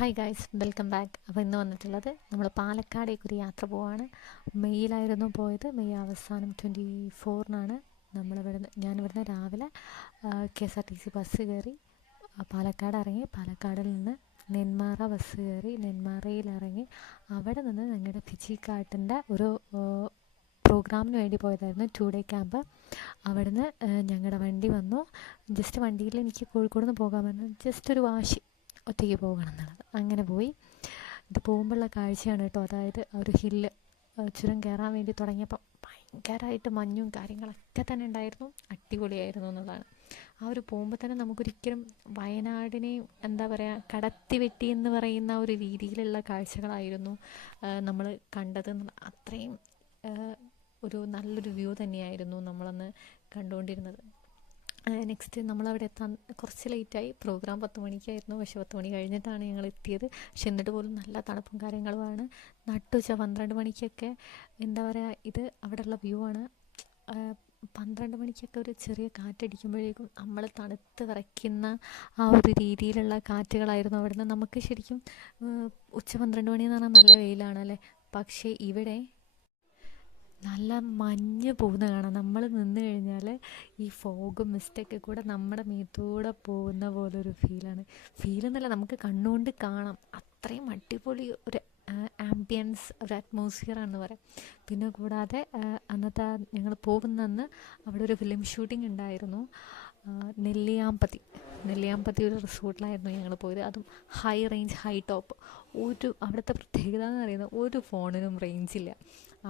Hi guys, welcome back. അപ്പോൾ ഇന്ന് വന്നിട്ടുള്ളത് നമ്മൾ പാലക്കാടേക്കൊരു യാത്ര പോവാണ്. മെയ്യിലായിരുന്നു പോയത്. മെയ് അവസാനം 24-നാണ് ഞാനിവിടുന്ന് രാവിലെ KSRTC ബസ് കയറി പാലക്കാട് ഇറങ്ങി. പാലക്കാടിൽ നിന്ന് നെന്മാറ ബസ് കയറി നെന്മാറയിൽ ഇറങ്ങി അവിടെ നിന്ന് ഞങ്ങളുടെ ഫിജിക്കാട്ടിൻ്റെ ഒരു പ്രോഗ്രാമിന് വേണ്ടി പോയതായിരുന്നു, 2 ഡേ ക്യാമ്പ്. അവിടുന്ന് ഞങ്ങളുടെ വണ്ടി വന്നു. ജസ്റ്റ് വണ്ടിയിൽ എനിക്ക് കോഴിക്കോട് നിന്ന് പോകാമെന്ന് ജസ്റ്റ് ഒരു വാശി, ഒറ്റയ്ക്ക് പോകണം എന്നുള്ളത്. അങ്ങനെ പോയി. ഇത് പോകുമ്പോഴുള്ള കാഴ്ചയാണ് കേട്ടോ. അതായത് ഒരു ഹില്ല് ചുരം കയറാൻ വേണ്ടി തുടങ്ങിയപ്പോൾ ഭയങ്കരമായിട്ട് മഞ്ഞും കാര്യങ്ങളൊക്കെ തന്നെ ഉണ്ടായിരുന്നു. അടിപൊളിയായിരുന്നു എന്നുള്ളതാണ്. ആ ഒരു പോകുമ്പോൾ തന്നെ നമുക്കൊരിക്കലും വയനാടിനെയും എന്താ പറയുക, കടത്തി വെട്ടി എന്ന് പറയുന്ന ഒരു രീതിയിലുള്ള കാഴ്ചകളായിരുന്നു നമ്മൾ കണ്ടത്. അത്രയും ഒരു നല്ലൊരു വ്യൂ തന്നെയായിരുന്നു നമ്മളന്ന് കണ്ടുകൊണ്ടിരുന്നത്. നെക്സ്റ്റ് നമ്മളവിടെ എത്താൻ കുറച്ച് ലേറ്റായി. പ്രോഗ്രാം 10 മണിക്കായിരുന്നു, പക്ഷെ 10 മണി കഴിഞ്ഞിട്ടാണ് ഞങ്ങൾ എത്തിയത്. പക്ഷെ എന്നിട്ട് പോലും നല്ല തണുപ്പും കാര്യങ്ങളുമാണ്. നട്ടുച്ച 12 മണിക്കൊക്കെ എന്താ പറയുക, ഇത് അവിടെയുള്ള വ്യൂ ആണ്. 12 മണിക്കൊക്കെ ഒരു ചെറിയ കാറ്റടിക്കുമ്പോഴേക്കും നമ്മൾ തണുത്ത് വിറയ്ക്കുന്ന ആ ഒരു രീതിയിലുള്ള കാറ്റുകളായിരുന്നു അവിടുന്ന്. നമുക്ക് ശരിക്കും ഉച്ച 12 മണി എന്ന് പറഞ്ഞാൽ നല്ല വെയിലാണല്ലേ, പക്ഷേ ഇവിടെ നല്ല മഞ്ഞ് പോകുന്ന കാണാം. നമ്മൾ നിന്ന് കഴിഞ്ഞാൽ ഈ ഫോഗും മിസ്റ്റൊക്കെ കൂടെ നമ്മുടെ മേത്തൂടെ പോകുന്ന പോലൊരു ഫീലെന്നല്ല, നമുക്ക് കണ്ണുകൊണ്ട് കാണാം. അത്രയും അടിപൊളി ഒരു ആംബിയൻസ്, ഒരു അറ്റ്മോസ്ഫിയറാണെന്ന് പറയാം. പിന്നെ കൂടാതെ അന്നത്തെ ഞങ്ങൾ പോകുന്നന്ന് അവിടെ ഒരു ഫിലിം ഷൂട്ടിംഗ് ഉണ്ടായിരുന്നു. നെല്ലിയാമ്പതി ഒരു റിസോർട്ടിലായിരുന്നു ഞങ്ങൾ പോയത്. അതും ഹൈ റേഞ്ച്, ഹൈ ടോപ്പ്. അവിടുത്തെ പ്രത്യേകത എന്ന് പറയുന്നത് ഒരു ഫോണിനും റേഞ്ചില്ല.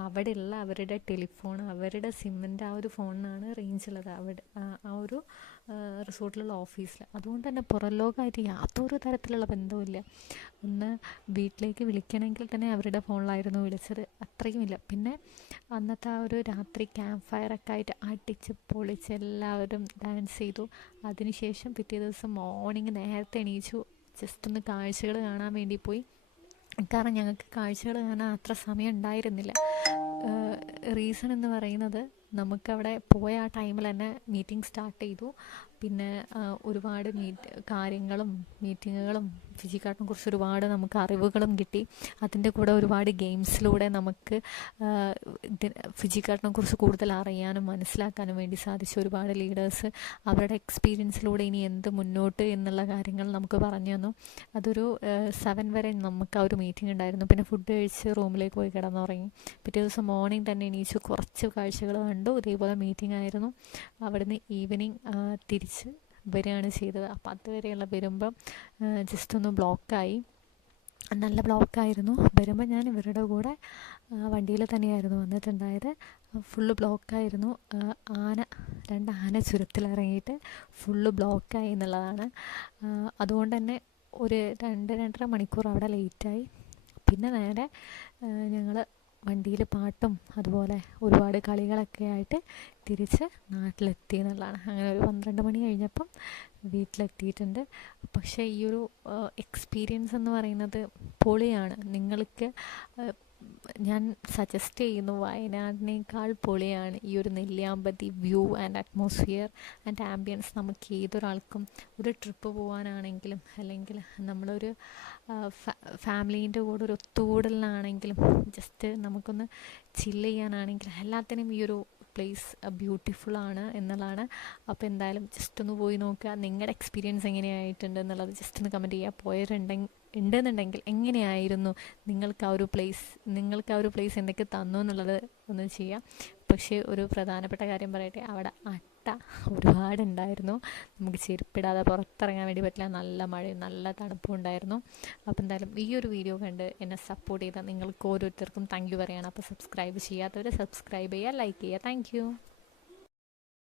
അവിടെയുള്ള അവരുടെ ടെലിഫോൺ, അവരുടെ സിമ്മിൻ്റെ ആ ഒരു ഫോണിനാണ് റേഞ്ച് ഉള്ളത് അവിടെ ആ ഒരു റിസോർട്ടിലുള്ള ഓഫീസിൽ. അതുകൊണ്ട് തന്നെ പുറം ലോകമായിട്ട് യാതൊരു തരത്തിലുള്ള ബന്ധവുമില്ല. ഒന്ന് വീട്ടിലേക്ക് വിളിക്കണമെങ്കിൽ തന്നെ അവരുടെ ഫോണിലായിരുന്നു വിളിച്ചത്, അത്രയുമില്ല. പിന്നെ അന്നത്തെ ആ ഒരു രാത്രി ക്യാമ്പ് ഫയറൊക്കെ ആയിട്ട് അടിച്ച് പൊളിച്ച് എല്ലാവരും ഡാൻസ് ചെയ്തു. അതിനുശേഷം പിറ്റേ ദിവസം മോർണിംഗ് നേരത്തെ എണീച്ചു, ജസ്റ്റ് ഒന്ന് കാഴ്ചകൾ കാണാൻ വേണ്ടി പോയി. കാരണം ഞങ്ങൾക്ക് കാഴ്ചകൾ കാണാൻ അത്ര സമയം ഉണ്ടായിരുന്നില്ല. റീസൺ എന്ന് പറയുന്നത്, നമുക്കവിടെ പോയ ആ ടൈമിൽ തന്നെ മീറ്റിംഗ് സ്റ്റാർട്ട് ചെയ്തു. പിന്നെ ഒരുപാട് കാര്യങ്ങളും മീറ്റിങ്ങുകളും ഫിജിക്കാട്ടിനെ കുറിച്ച് ഒരുപാട് നമുക്ക് അറിവുകളും കിട്ടി. അതിൻ്റെ കൂടെ ഒരുപാട് ഗെയിംസിലൂടെ നമുക്ക് ഫിജിക്കാട്ടിനെ കുറിച്ച് കൂടുതൽ അറിയാനും മനസ്സിലാക്കാനും വേണ്ടി സാധിച്ചു. ഒരുപാട് ലീഡേഴ്സ് അവരുടെ എക്സ്പീരിയൻസിലൂടെ ഇനി എന്ത് മുന്നോട്ട് എന്നുള്ള കാര്യങ്ങൾ നമുക്ക് പറഞ്ഞു തന്നു. അതൊരു 7 വരെ നമുക്ക് ആ ഒരു മീറ്റിംഗ് ഉണ്ടായിരുന്നു. പിന്നെ ഫുഡ് കഴിച്ച് റൂമിലേക്ക് പോയി കിടന്നുറങ്ങി. പിറ്റേ ദിവസം മോർണിംഗ് തന്നെ എണീച്ചു കുറച്ച് കാഴ്ചകൾ കണ്ടു. ഇതേപോലെ മീറ്റിംഗ് ആയിരുന്നു. അവിടുന്ന് ഈവനിങ് തിരിച്ച് വരികയാണ് ചെയ്തത്. അപ്പോൾ അതുവരെയുള്ള വരുമ്പം ജസ്റ്റ് ഒന്ന് ബ്ലോക്കായി, നല്ല ബ്ലോക്കായിരുന്നു. വരുമ്പോൾ ഞാൻ ഇവരുടെ കൂടെ വണ്ടിയിൽ തന്നെയായിരുന്നു വന്നിട്ടുണ്ടായത്. ഫുള്ള് ബ്ലോക്കായിരുന്നു. 2 ആന ചുരത്തിലിറങ്ങിയിട്ട് ഫുള്ള് ബ്ലോക്കായി എന്നുള്ളതാണ്. അതുകൊണ്ട് തന്നെ ഒരു 2-2.5 മണിക്കൂർ അവിടെ ലേറ്റായി. പിന്നെ നേരെ ഞങ്ങൾ വണ്ടിയിൽ പാട്ടും അതുപോലെ ഒരുപാട് കളികളൊക്കെ ആയിട്ട് തിരിച്ച് നാട്ടിലെത്തി എന്നുള്ളതാണ്. അങ്ങനെ ഒരു 12 മണി കഴിഞ്ഞപ്പം വീട്ടിലെത്തിയിട്ടുണ്ട്. പക്ഷേ ഈ ഒരു എക്സ്പീരിയൻസ് എന്ന് പറയുന്നത് പൊളിയാണ്. നിങ്ങൾക്ക് ഞാൻ സജസ്റ്റ് ചെയ്യുന്നു, വയനാടിനേക്കാൾ പൊളിയാണ് ഈ ഒരു Nelliyampathy view and atmosphere and ambience. നമുക്ക് ഏതൊരാൾക്കും ഒരു ട്രിപ്പ് പോകാനാണെങ്കിലും അല്ലെങ്കിൽ നമ്മളൊരു ഫാമിലീൻ്റെ കൂടെ ഒരു ഒത്തുകൂടലിനാണെങ്കിലും ജസ്റ്റ് നമുക്കൊന്ന് ചില്ല് ചെയ്യാനാണെങ്കിലും എല്ലാത്തിനും ഈ ഒരു പ്ലേസ് ബ്യൂട്ടിഫുള്ളാണ് എന്നുള്ളതാണ്. അപ്പോൾ എന്തായാലും ജസ്റ്റ് ഒന്ന് പോയി നോക്കുക. നിങ്ങളുടെ എക്സ്പീരിയൻസ് എങ്ങനെയായിട്ടുണ്ട് എന്നുള്ളത് ജസ്റ്റ് ഒന്ന് കമൻറ്റ് ചെയ്യുക. ഉണ്ടെന്നുണ്ടെങ്കിൽ എങ്ങനെയായിരുന്നു നിങ്ങൾക്ക് ആ ഒരു പ്ലേസ് എന്തൊക്കെ തന്നു എന്നുള്ളത് ഒന്ന് ചെയ്യാം. പക്ഷേ ഒരു പ്രധാനപ്പെട്ട കാര്യം പറയട്ടെ, അവിടെ ഒരുപാടുണ്ടായിരുന്നു. നമുക്ക് ചെരുപ്പിടാതെ പുറത്തിറങ്ങാൻ വേണ്ടി പറ്റില്ല. നല്ല മഴയും നല്ല തണുപ്പും ഉണ്ടായിരുന്നു. അപ്പോൾ എന്തായാലും ഈ ഒരു വീഡിയോ കണ്ട് എന്നെ സപ്പോർട്ട് ചെയ്താൽ നിങ്ങൾക്ക് ഓരോരുത്തർക്കും താങ്ക് യു പറയുകയാണ്. അപ്പോൾ സബ്സ്ക്രൈബ് ചെയ്യാത്തവർ സബ്സ്ക്രൈബ് ചെയ്യുക, ലൈക്ക് ചെയ്യുക. Thank you.